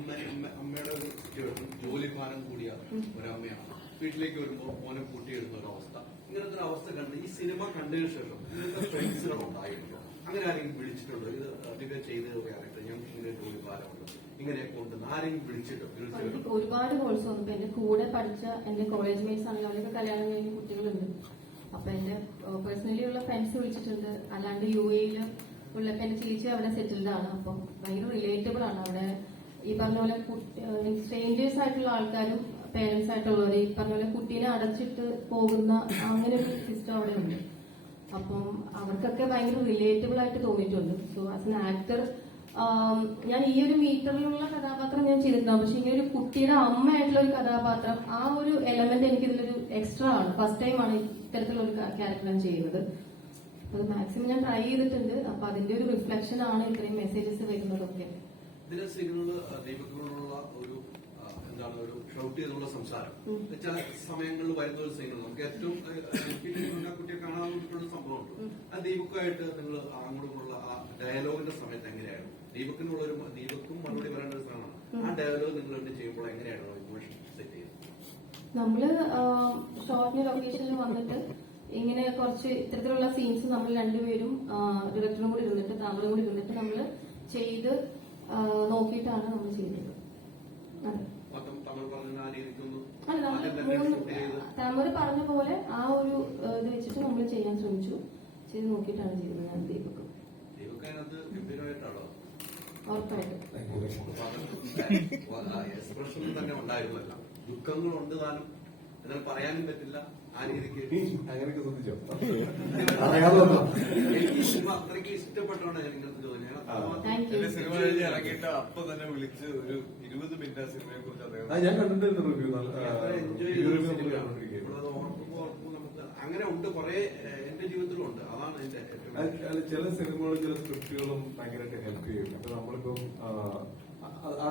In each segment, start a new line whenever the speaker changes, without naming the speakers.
അമ്മ അമ്മ- അമ്മയുടെ ഒരു ജോലിഭാരം കൂടിയ ഒരമ്മയാണ്. വീട്ടിലേക്ക് വരുമ്പോൾ മോനെ കൂട്ടിയിടുന്ന ഒരു അവസ്ഥ. ഇങ്ങനത്തെ ഒരു അവസ്ഥ കണ്ട് ഈ സിനിമ കണ്ടതിന് ശേഷം ഇങ്ങനത്തെ ഫ്രണ്ട്സുകൾ ഉണ്ടായിട്ടുണ്ടോ അങ്ങനെ ആരെങ്കിലും വിളിച്ചിട്ടുണ്ടോ? ഇത് അധികം ചെയ്ത് പറയാനായിട്ട് ഞങ്ങൾക്ക് ഇങ്ങനെ ജോലിഭാരമുണ്ട്. ഇങ്ങനെ ഉണ്ടെന്ന് ആരെങ്കിലും വിളിച്ചിട്ടോ തീർച്ചയായിട്ടും
എനിക്ക് ഒരുപാട് കോഴ്സ് വന്നു എന്റെ കൂടെ പഠിച്ച എന്റെ കോളേജ് മേറ്റ്സ് ആണെങ്കിൽ അവരൊക്കെ കല്യാണം കഴിഞ്ഞ കുട്ടികളുണ്ട്. അപ്പൊ എന്റെ പേഴ്സണലി ഉള്ള ഫ്രണ്ട്സ് വിളിച്ചിട്ടുണ്ട്. അല്ലാണ്ട് യു എയിൽ ഉള്ള ഇപ്പൊ എന്റെ ചേച്ചി അവിടെ സെറ്റിൽഡ് ആണ്. അപ്പം ഭയങ്കര റിലേറ്റബിൾ ആണ്. അവിടെ ഈ പറഞ്ഞ പോലെ സ്ട്രേഞ്ചേഴ്സ് ആയിട്ടുള്ള ആൾക്കാരും പേരൻസ് ആയിട്ടുള്ളവർ ഈ പറഞ്ഞ പോലെ കുട്ടീനെ അടച്ചിട്ട് പോകുന്ന അങ്ങനെ ഒരു സിസ്റ്റം അവിടെ ഉണ്ട് അപ്പം അവർക്കൊക്കെ ഭയങ്കര റിലേറ്റബിൾ ആയിട്ട് തോന്നിയിട്ടുണ്ട്. സോ ആസ് എൻ ആക്ടർ ഞാൻ ഈ ഒരു മീറ്ററിലുള്ള കഥാപാത്രം ഞാൻ ചെയ്തിട്ടുണ്ടാവും പക്ഷെ ഇങ്ങനെ ഒരു കുട്ടിയുടെ അമ്മയായിട്ടുള്ള ഒരു കഥാപാത്രം ആ ഒരു എലമെന്റ് എനിക്ക് ഇതിലൊരു എക്സ്ട്രാ ആണ്. ഫസ്റ്റ് ടൈം ആണ് ഒരു ക്യാരക്ടർ ഞാൻ ചെയ്യുന്നത്. അത് മാക്സിമം ഞാൻ ട്രൈ ചെയ്തിട്ടുണ്ട്. അപ്പൊ അതിന്റെ ഒരു റിഫ്ലക്ഷൻ ആണ് ഇത്രയും മെസ്സേജസ് വരുന്നതൊക്കെ
ഇതിലെ സീനുകൾ ദീപകങ്ങളോടുള്ള ഒരു എന്താണ് ഒരു ഷൗട്ട് ചെയ്തുള്ള സംസാരം.
വെച്ചാൽ
ചില സമയങ്ങളിൽ വരുന്ന ഒരു സീനുകൾ നമുക്ക് ഏറ്റവും കുട്ടിയെ കാണാൻ വേണ്ടിയിട്ടുള്ള സംഭവമുണ്ട്. ആ ദീപക്കുമായിട്ട് നിങ്ങൾ അങ്ങോട്ടുമുള്ള ആ ഡയലോഗിന്റെ സമയത്ത് എങ്ങനെയായിരുന്നു? ദീപക്കിനുള്ള ഒരു ദീപക്കും മറുപടി പറയേണ്ട ഒരു സാധനമാണ്. ആ ഡയലോഗ് നിങ്ങൾ വേണ്ടി ചെയ്യുമ്പോൾ എങ്ങനെയായിരുന്നു? ഇമോഷൻ സെറ്റ് ചെയ്യുന്നത്?
നമ്മൾ ഷോർട്ടിന് ലൊക്കേഷനിൽ വന്നിട്ട് ഇങ്ങനെ കുറച്ച് ഇത്തരത്തിലുള്ള സീൻസ് നമ്മൾ രണ്ടുപേരും ഡയറക്ടറും കൂടി ഇരുന്നിട്ട് താമരും കൂടി ഇരുന്നിട്ട് നമ്മൾ ചെയ്ത് നോക്കിയിട്ടാണ് നമ്മൾ ചെയ്തത്. അല്ല താമര പറഞ്ഞ പോലെ ആ ഒരു ഇത് വെച്ചിട്ട് നമ്മൾ ചെയ്യാൻ ശ്രമിച്ചു. ചെയ്ത് നോക്കിയിട്ടാണ് ചെയ്തത് ഞാൻ ദീപക്കും ഉറപ്പായിട്ടും.
തന്നെ ഉണ്ടായിരുന്നല്ല. ദുഃഖങ്ങളുണ്ട് താനും. എന്നാൽ പറയാനും പറ്റില്ല. ആ രീതിക്ക്.
അങ്ങനെയൊക്കെ ശ്രദ്ധിച്ചോ?
എനിക്ക് ഈ സിനിമ അത്രയ്ക്ക് ഇഷ്ടപ്പെട്ടോണ്ടാണ് ഞാൻ ഇങ്ങനത്തെ ചോദ്യം. ഞാൻ അത്രമാത്രം
താങ്ക്
സിനിമ കഴിഞ്ഞ് ഇറങ്ങിയിട്ട് അപ്പൊ തന്നെ വിളിച്ച് ഒരു ഇരുപത് മിനിറ്റ് ആ സിനിമയെ കുറിച്ച്
ആ,
അദ്ദേഹം
ഞാൻ കണ്ടിട്ടുണ്ട് റിവ്യൂ
അങ്ങനെ ഉണ്ട് കുറെ എന്റെ ജീവിതത്തിലും ഉണ്ട്. അതാണ് എന്റെ
ചില സിനിമകളും ചില സ്ക്രിപ്റ്റുകളും ഭയങ്കരമായിട്ട് ഹെൽപ്പ് ചെയ്യും അപ്പൊ നമ്മളിപ്പം ആ,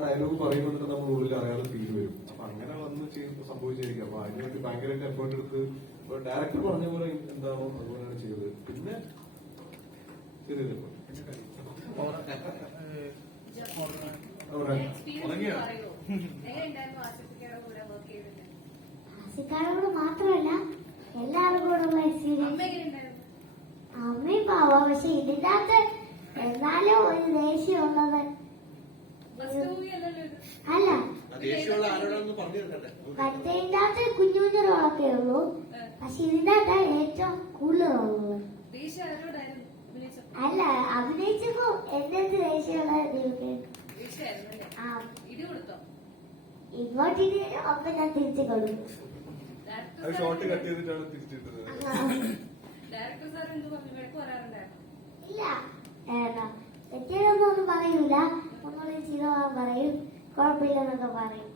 ഡയലോഗ് പറയുമ്പോൾ തന്നെ നമ്മൾ ഉള്ളിൽ അറിയാതെ ഫീൽ വരും. അപ്പൊ അങ്ങനെ വന്ന് ചെയ്യുമ്പോൾ സംഭവിച്ചിരിക്കും അപ്പൊ അതിനുവേണ്ടി ഭയങ്കരമായിട്ട് എഫേർട്ട് എടുത്ത് ഡയറക്ടർ പറഞ്ഞ പോലെ എന്താണോ അതുപോലെയാണ് ചെയ്തത്. പിന്നെ
ഉണങ്ങിയോ?
ആസിക്കാരോട് മാത്രമല്ല എക്സ്പീരിയൻസ് അമ്മയും പാവ പക്ഷെ ഇതിന്റെ അകത്ത് എന്നാലും ഒരു അല്ല.
ആരോടാണെന്ന് പറഞ്ഞു തരട്ടെ.
മറ്റേതിന്റെ അകത്ത് കുഞ്ഞു കുഞ്ഞു റോളൊക്കെ ഉള്ളൂ പക്ഷെ ഇതിന്റെ അകത്ത് ഏറ്റവും കൂടുതൽ ഉള്ളത്. അല്ല അഭിനയിച്ചപ്പോ ദൈവത്തെ അപ്പൊ ഞാൻ തിരിച്ചു കൊടുക്കും
അത് ഷോർട്ട് കട്ട് ചെയ്തിട്ടാണ് തിരിച്ചിട്ടത്.
ഡയറക്ടർ സാർ എന്ത് പറഞ്ഞു വഴക്ക് പറയാറുണ്ടായിരുന്നു
ഇല്ല ഏട്ടാ തെറ്റിയതൊന്നും ഒന്നും പറയൂല ചെയ്തോളാൻ പറയും കുഴപ്പമില്ലെന്നൊക്കെ പറയും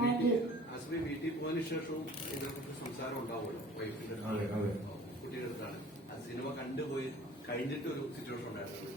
വീട്ടിൽ അശ്രീ വീട്ടിൽ പോയതിനു ശേഷവും ഇതിനെക്കുറിച്ച് സംസാരം ഉണ്ടാവുമല്ലോ വൈഫിന്റെ. കുട്ടികളുടെ അടുത്താണ്. ആ സിനിമ കണ്ടുപോയി കഴിഞ്ഞിട്ട് ഒരു സിറ്റുവേഷൻ ഉണ്ടായിരുന്നു.